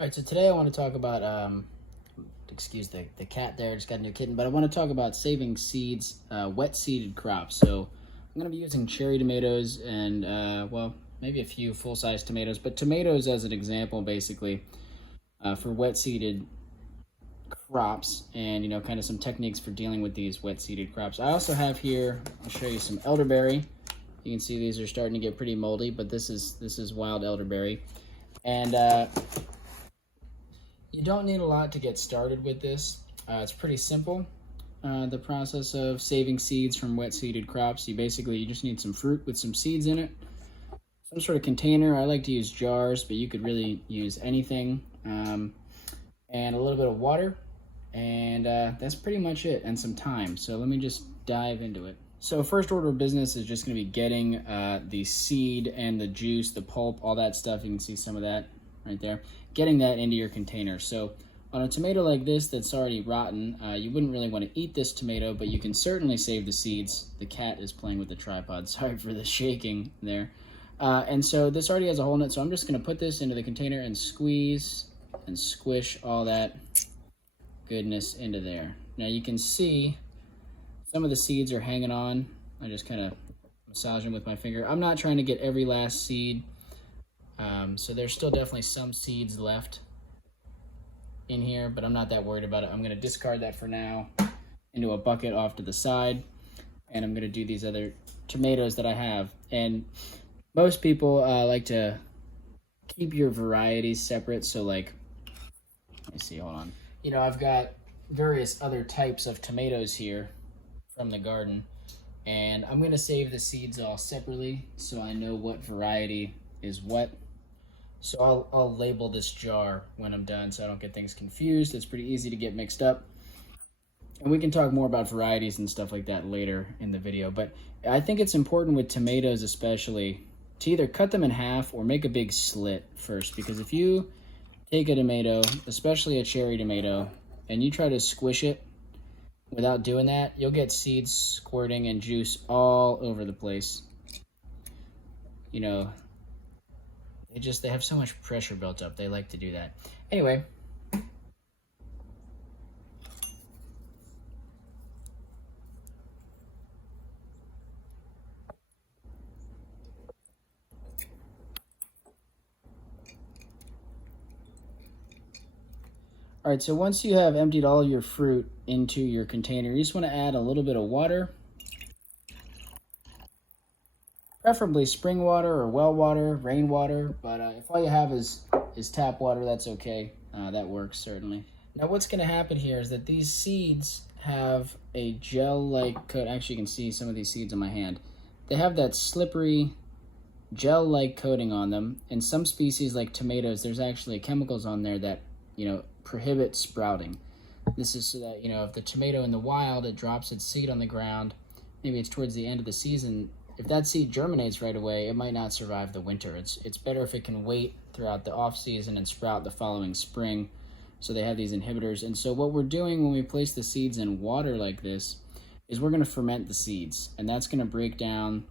All right, so today I want to talk about, excuse the cat there, just got a new kitten, but I want to talk about saving seeds, wet seeded crops. So I'm going to be using cherry tomatoes and, well, maybe a few full-size tomatoes, but tomatoes as an example, basically, for wet seeded crops and, kind of some techniques for dealing with these wet seeded crops. I also have here, I'll show you some elderberry. You can see these are starting to get pretty moldy, but this is wild elderberry. And, you don't need a lot to get started with this. It's pretty simple. The process of saving seeds from wet seeded crops. You just need some fruit with some seeds in it. Some sort of container. I like to use jars, but you could really use anything. And a little bit of water. And that's pretty much it. And some time. So let me just dive into it. So first order of business is just going to be getting the seed and the juice, the pulp, all that stuff. You can see some of that right there. Getting that into your container. So on a tomato like this that's already rotten, you wouldn't really want to eat this tomato, but you can certainly save the seeds. The cat is playing with the tripod. Sorry for the shaking there. And so this already has a hole in it, so I'm just going to put this into the container and squeeze and squish all that goodness into there. Now you can see some of the seeds are hanging on. I just kind of massage them with my finger. I'm not trying to get every last seed. So there's still definitely some seeds left in here, but I'm not that worried about it. I'm going to discard that for now into a bucket off to the side, and I'm going to do these other tomatoes that I have. And most people like to keep your varieties separate. So like, let me see, hold on. I've got various other types of tomatoes here from the garden, and I'm going to save the seeds all separately so I know what variety is what. So I'll label this jar when I'm done so I don't get things confused. It's pretty easy to get mixed up. And we can talk more about varieties and stuff like that later in the video. But I think it's important with tomatoes especially to either cut them in half or make a big slit first. Because if you take a tomato, especially a cherry tomato, and you try to squish it without doing that, you'll get seeds squirting and juice all over the place. They have so much pressure built up. They like to do that. Anyway. All right, so once you have emptied all your fruit into your container, you just want to add a little bit of water. Preferably spring water or well water, rainwater, but if all you have is tap water, that's okay. That works, certainly. Now what's going to happen here is that these seeds have a gel-like coat. Actually, you can see some of these seeds on my hand. They have that slippery gel-like coating on them. In some species, like tomatoes, there's actually chemicals on there that, prohibit sprouting. This is so that, if the tomato in the wild, it drops its seed on the ground, maybe it's towards the end of the season, if that seed germinates right away, it might not survive the winter. It's better if it can wait throughout the off season and sprout the following spring. So they have these inhibitors. And so what we're doing when we place the seeds in water like this is we're going to ferment the seeds. And that's going to break down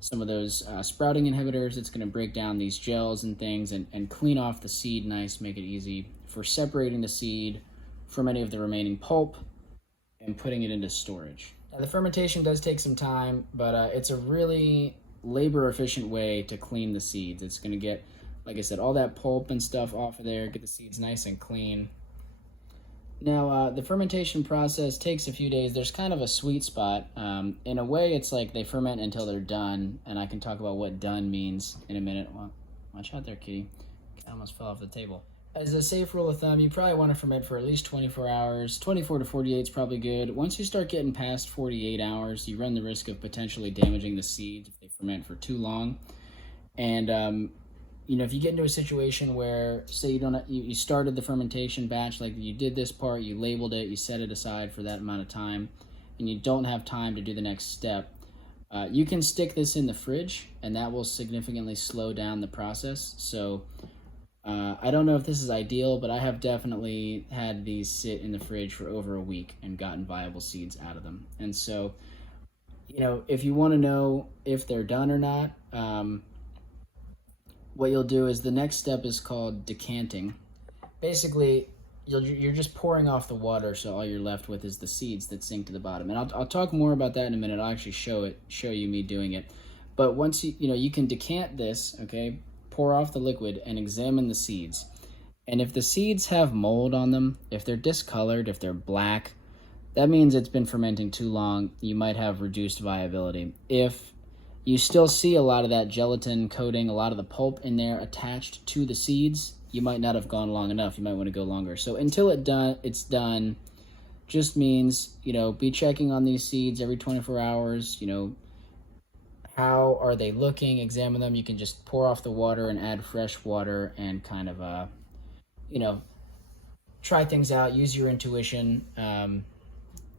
some of those sprouting inhibitors. It's going to break down these gels and things and clean off the seed nice, make it easy for separating the seed from any of the remaining pulp and putting it into storage. Now, the fermentation does take some time, but it's a really labor-efficient way to clean the seeds. It's going to get, like I said, all that pulp and stuff off of there, get the seeds nice and clean. Now, the fermentation process takes a few days. There's kind of a sweet spot. In a way, it's like they ferment until they're done, and I can talk about what done means in a minute. Well, watch out there, kitty. I almost fell off the table. As a safe rule of thumb, you probably want to ferment for at least 24 hours. 24 to 48 is probably good. Once you start getting past 48 hours, you run the risk of potentially damaging the seeds if they ferment for too long. And, if you get into a situation where, say you started the fermentation batch, like you did this part, you labeled it, you set it aside for that amount of time, and you don't have time to do the next step, you can stick this in the fridge, and that will significantly slow down the process. So I don't know if this is ideal, but I have definitely had these sit in the fridge for over a week and gotten viable seeds out of them. And so, if you want to know if they're done or not, what you'll do is the next step is called decanting. basically you're just pouring off the water, so all you're left with is the seeds that sink to the bottom. And I'll talk more about that in a minute. I'll actually show you me doing it. But once you can decant this, okay, pour off the liquid and examine the seeds. And if the seeds have mold on them, if they're discolored, if they're black, that means it's been fermenting too long. You might have reduced viability. If you still see a lot of that gelatin coating, a lot of the pulp in there attached to the seeds, you might not have gone long enough. You might want to go longer. So until it's done, just means, be checking on these seeds every 24 hours. How are they looking? Examine them. You can just pour off the water and add fresh water and kind of, try things out. Use your intuition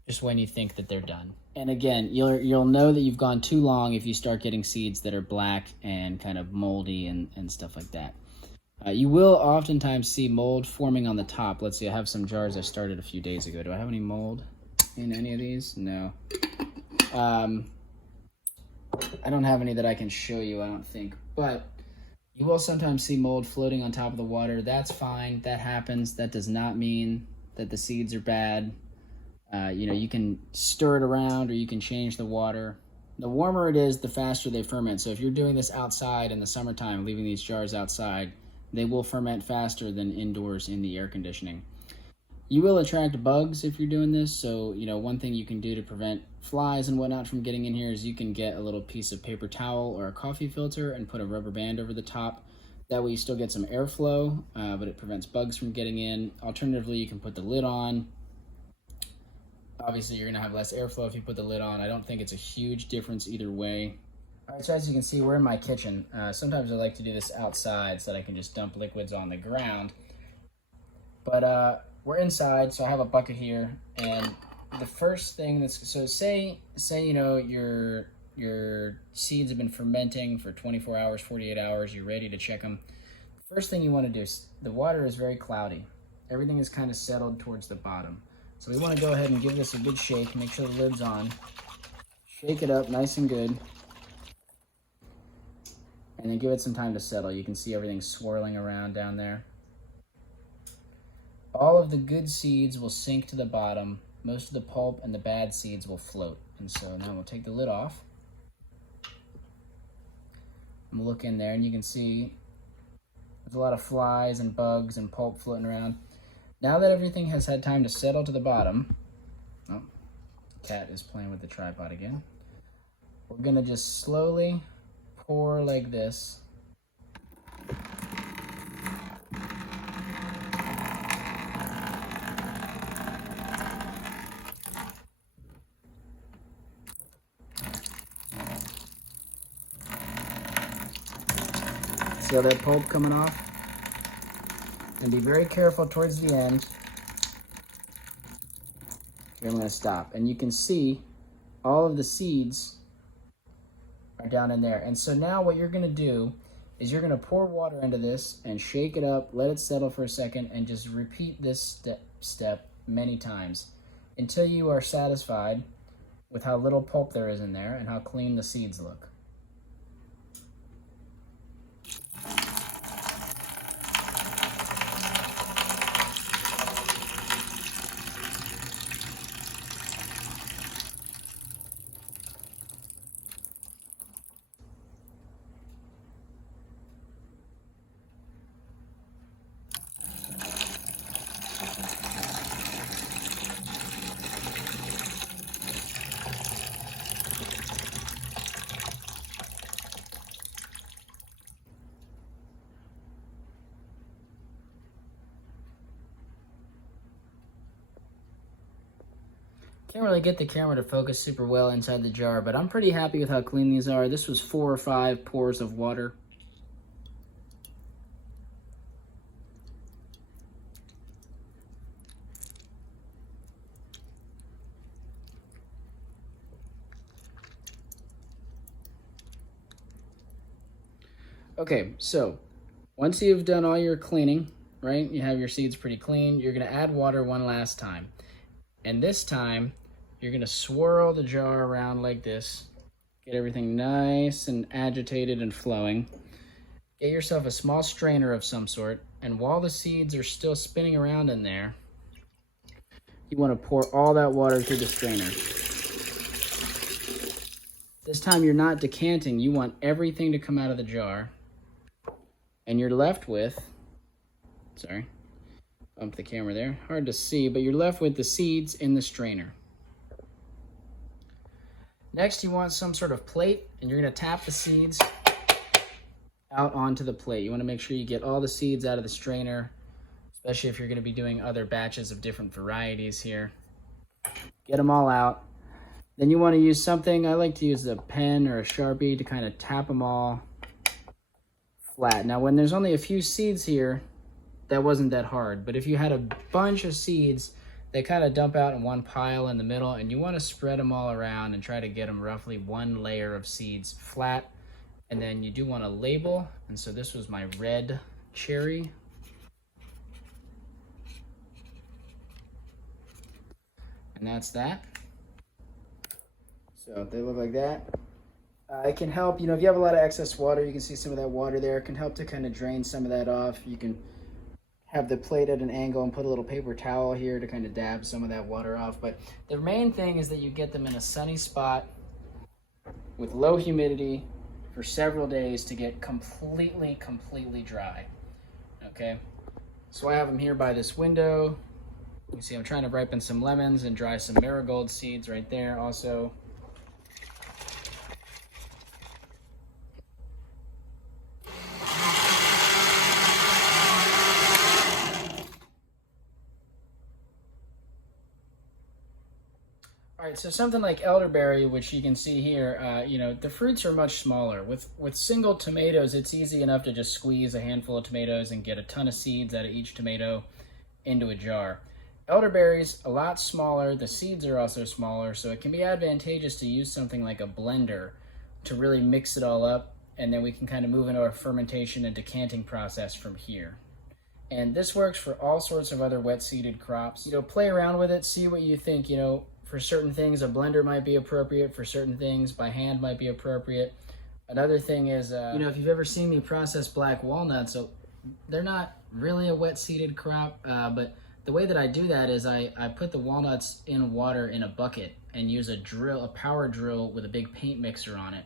just when you think that they're done. And again, you'll know that you've gone too long if you start getting seeds that are black and kind of moldy and stuff like that. You will oftentimes see mold forming on the top. Let's see, I have some jars I started a few days ago. Do I have any mold in any of these? No. I don't have any that I can show you, I don't think. But you will sometimes see mold floating on top of the water. That's fine. That happens. That does not mean that the seeds are bad. You can stir it around or you can change the water. The warmer it is, the faster they ferment. So if you're doing this outside in the summertime, leaving these jars outside, they will ferment faster than indoors in the air conditioning. You will attract bugs if you're doing this. So, one thing you can do to prevent flies and whatnot from getting in here is you can get a little piece of paper towel or a coffee filter and put a rubber band over the top. That way you still get some airflow, but it prevents bugs from getting in. Alternatively, you can put the lid on. Obviously, you're going to have less airflow if you put the lid on. I don't think it's a huge difference either way. All right, so as you can see, we're in my kitchen. Sometimes I like to do this outside so that I can just dump liquids on the ground. But we're inside, so I have a bucket here. And the first thing say your seeds have been fermenting for 24 hours, 48 hours. You're ready to check them. The first thing you want to do is, the water is very cloudy. Everything is kind of settled towards the bottom. So we want to go ahead and give this a good shake. Make sure the lid's on. Shake it up nice and good. And then give it some time to settle. You can see everything swirling around down there. All of the good seeds will sink to the bottom. Most of the pulp and the bad seeds will float. And so now we'll take the lid off. And we'll look in there and you can see there's a lot of flies and bugs and pulp floating around. Now that everything has had time to settle to the bottom, oh, the cat is playing with the tripod again. We're gonna just slowly pour like this. See all that pulp coming off? And be very careful towards the end. Here, I'm going to stop. And you can see all of the seeds are down in there. And so now what you're going to do is you're going to pour water into this and shake it up, let it settle for a second, and just repeat this step many times until you are satisfied with how little pulp there is in there and how clean the seeds look. Can't really get the camera to focus super well inside the jar, but I'm pretty happy with how clean these are. This was 4 or 5 pours of water. Okay, so once you've done all your cleaning, right, you have your seeds pretty clean, you're going to add water one last time. And this time, you're going to swirl the jar around like this. Get everything nice and agitated and flowing. Get yourself a small strainer of some sort and while the seeds are still spinning around in there, you want to pour all that water through the strainer. This time you're not decanting, you want everything to come out of the jar. And you're left with, sorry, bump the camera there, hard to see, but you're left with the seeds in the strainer. Next, you want some sort of plate, and you're gonna tap the seeds out onto the plate. You wanna make sure you get all the seeds out of the strainer, especially if you're gonna be doing other batches of different varieties here. Get them all out. Then you wanna use something, I like to use a pen or a Sharpie to kind of tap them all flat. Now, when there's only a few seeds here, that wasn't that hard, but if you had a bunch of seeds, they kind of dump out in one pile in the middle, and you want to spread them all around and try to get them roughly one layer of seeds flat. And then you do want to label, and so this was my red cherry. And that's that. So they look like that. It can help, you know, if you have a lot of excess water, you can see some of that water there. It can help to kind of drain some of that off. You can have the plate at an angle and put a little paper towel here to kind of dab some of that water off. But the main thing is that you get them in a sunny spot with low humidity for several days to get completely dry. Okay, so I have them here by this window. You see I'm trying to ripen some lemons and dry some marigold seeds right there also. All right, so something like elderberry, which you can see here, you know, the fruits are much smaller. With single tomatoes, it's easy enough to just squeeze a handful of tomatoes and get a ton of seeds out of each tomato into a jar. Elderberries, a lot smaller. The seeds are also smaller, so it can be advantageous to use something like a blender to really mix it all up, and then we can kind of move into our fermentation and decanting process from here. And this works for all sorts of other wet-seeded crops. You know, play around with it, see what you think, you know. For certain things, a blender might be appropriate. For certain things, by hand might be appropriate. Another thing is, you know, if you've ever seen me process black walnuts, so they're not really a wet-seeded crop, but the way that I do that is I put the walnuts in water in a bucket and use a power drill with a big paint mixer on it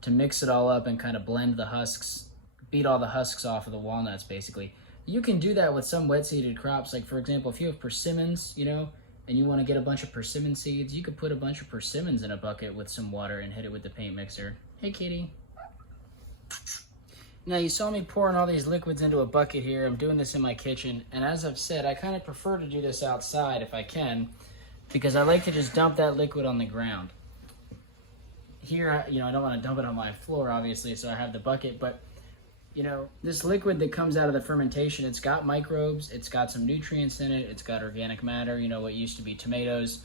to mix it all up and kind of blend the husks, beat all the husks off of the walnuts, basically. You can do that with some wet-seeded crops. Like, for example, if you have persimmons, you know, and you want to get a bunch of persimmon seeds, you could put a bunch of persimmons in a bucket with some water and hit it with the paint mixer. Hey, kitty. Now, you saw me pouring all these liquids into a bucket here. I'm doing this in my kitchen, and as I've said, I kind of prefer to do this outside if I can, because I like to just dump that liquid on the ground. Here, you know, I don't want to dump it on my floor, obviously, so I have the bucket, but you know, this liquid that comes out of the fermentation, it's got microbes, it's got some nutrients in it, it's got organic matter, you know, what used to be tomatoes.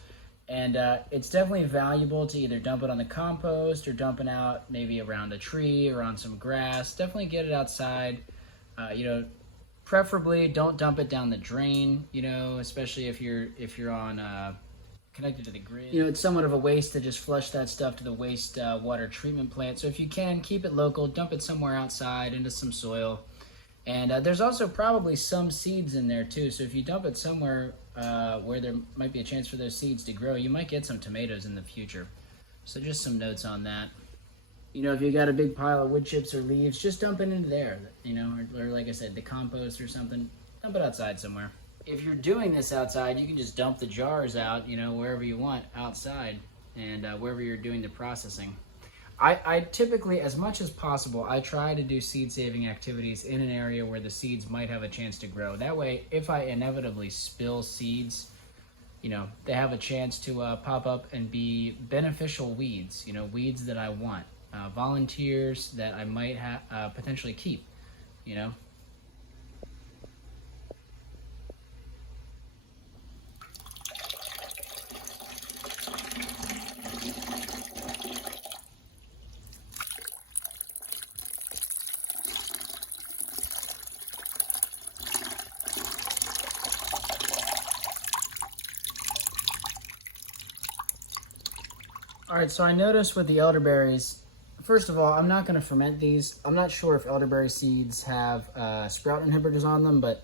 And it's definitely valuable to either dump it on the compost or dump it out maybe around a tree or on some grass. Definitely get it outside. You know, preferably don't dump it down the drain, you know, especially if you're on connected to the grid. You know, it's somewhat of a waste to just flush that stuff to the waste water treatment plant. So if you can, keep it local, dump it somewhere outside into some soil. And there's also probably some seeds in there too. So if you dump it somewhere where there might be a chance for those seeds to grow, you might get some tomatoes in the future. So just some notes on that. You know, if you got a big pile of wood chips or leaves, just dump it into there, you know, or like I said, the compost or something, dump it outside somewhere. If you're doing this outside, you can just dump the jars out, you know, wherever you want outside and wherever you're doing the processing. I typically, as much as possible, I try to do seed saving activities in an area where the seeds might have a chance to grow. That way, if I inevitably spill seeds, you know, they have a chance to pop up and be beneficial weeds, you know, weeds that I want, volunteers that I might potentially keep, you know. All right, so I noticed with the elderberries, First of all, I'm not going to ferment these. I'm not sure if elderberry seeds have sprout inhibitors on them, but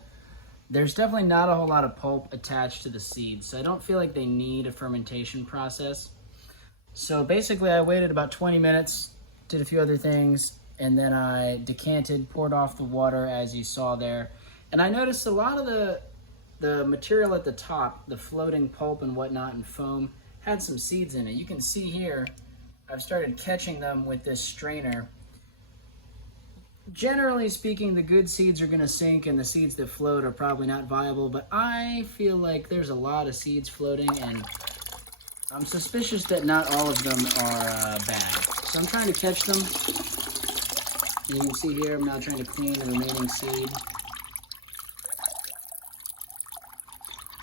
there's definitely not a whole lot of pulp attached to the seeds, so I don't feel like they need a fermentation process. So basically I waited about 20 minutes, did a few other things, and then I decanted, poured off the water as you saw there. And I noticed a lot of the material at the top, the floating pulp and whatnot and foam, had some seeds in it. You can see here, I've started catching them with this strainer. Generally speaking, the good seeds are going to sink and the seeds that float are probably not viable, but I feel like there's a lot of seeds floating and I'm suspicious that not all of them are bad. So I'm trying to catch them. You can see here, I'm now trying to clean the remaining seed.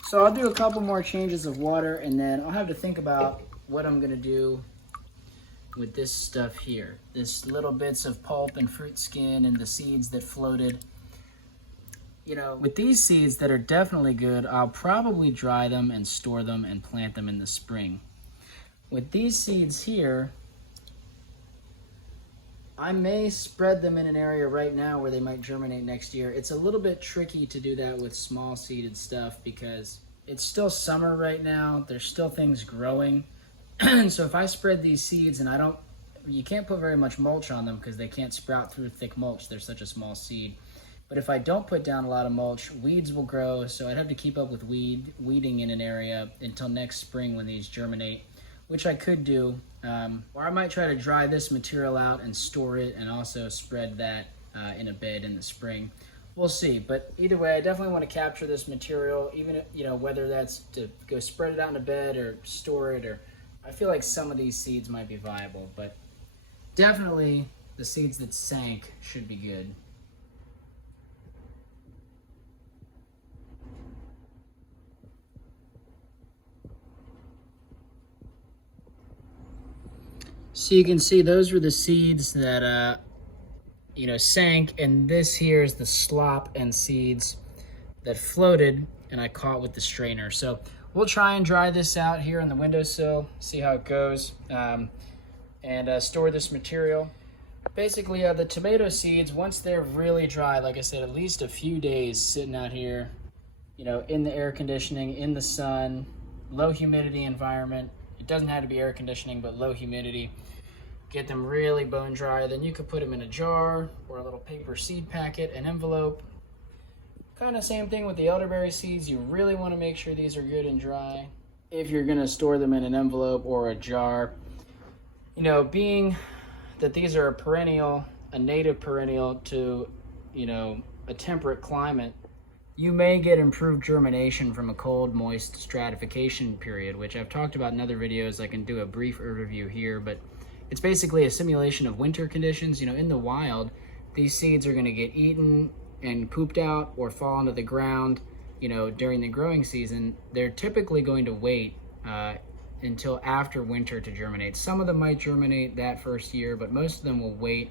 So I'll do a couple more changes of water and then I'll have to think about what I'm going to do with this stuff here. This little bits of pulp and fruit skin and the seeds that floated. You know, with these seeds that are definitely good, I'll probably dry them and store them and plant them in the spring. With these seeds here, I may spread them in an area right now where they might germinate next year. It's a little bit tricky to do that with small seeded stuff because it's still summer right now. There's still things growing. So if I spread these seeds and you can't put very much mulch on them because they can't sprout through thick mulch. They're such a small seed. But if I don't put down a lot of mulch, weeds will grow. So I'd have to keep up with weeding in an area until next spring when these germinate, which I could do. Or I might try to dry this material out and store it and also spread that in a bed in the spring. We'll see, but either way, I definitely want to capture this material, even if, whether that's to go spread it out in a bed or store it, or I feel like some of these seeds might be viable, but definitely the seeds that sank should be good. So you can see those were the seeds that sank, and this here is the slop and seeds that floated and I caught with the strainer. So we'll try and dry this out here on the windowsill, see how it goes, and store this material. Basically, the tomato seeds, once they're really dry, like I said, at least a few days sitting out here, in the air conditioning, in the sun, low humidity environment. It doesn't have to be air conditioning, but low humidity. Get them really bone dry, then you could put them in a jar or a little paper seed packet, an envelope. Kind of same thing with the elderberry seeds. You really want to make sure these are good and dry if you're going to store them in an envelope or a jar. Being that these are a native perennial to, a temperate climate, you may get improved germination from a cold, moist stratification period, which I've talked about in other videos. I can do a brief overview here, but it's basically a simulation of winter conditions. In the wild, these seeds are going to get eaten and pooped out or fall onto the ground, during the growing season. They're typically going to wait until after winter to germinate. Some of them might germinate that first year, but most of them will wait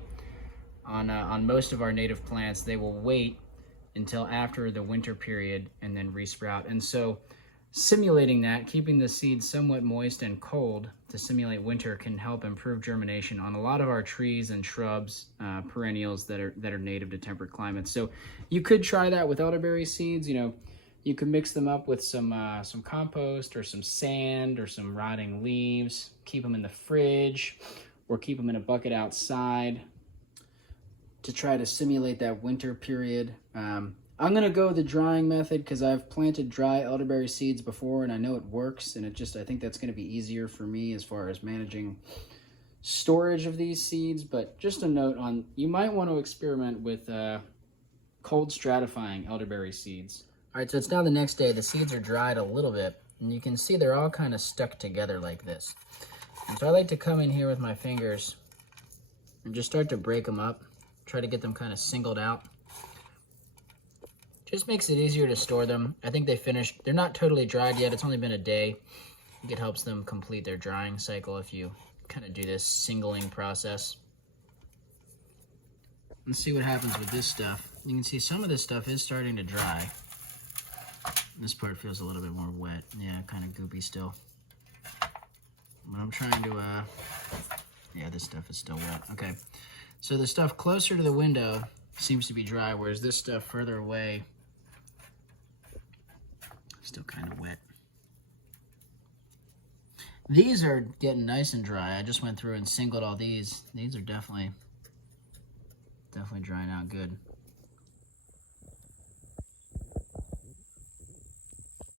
on most of our native plants. They will wait until after the winter period and then resprout. And so simulating that, keeping the seeds somewhat moist and cold to simulate winter, can help improve germination on a lot of our trees and shrubs, perennials that are native to temperate climates. So you could try that with elderberry seeds. You could mix them up with some compost or some sand or some rotting leaves, keep them in the fridge or keep them in a bucket outside to try to simulate that winter period. I'm going to go the drying method because I've planted dry elderberry seeds before and I know it works, and I think that's going to be easier for me as far as managing storage of these seeds. But just a note on, you might want to experiment with cold stratifying elderberry seeds. All right, so it's now the next day. The seeds are dried a little bit, and you can see they're all kind of stuck together like this. And so I like to come in here with my fingers and just start to break them up, try to get them kind of singled out. Just makes it easier to store them. I think they're not totally dried yet. It's only been a day. I think it helps them complete their drying cycle if you kind of do this singling process. Let's see what happens with this stuff. You can see some of this stuff is starting to dry. This part feels a little bit more wet. Yeah, kind of goopy still. But I'm trying to Yeah, this stuff is still wet. Okay, so the stuff closer to the window seems to be dry, whereas this stuff further away is still kind of wet. These are getting nice and dry. I just went through and singled all these. These are definitely drying out good.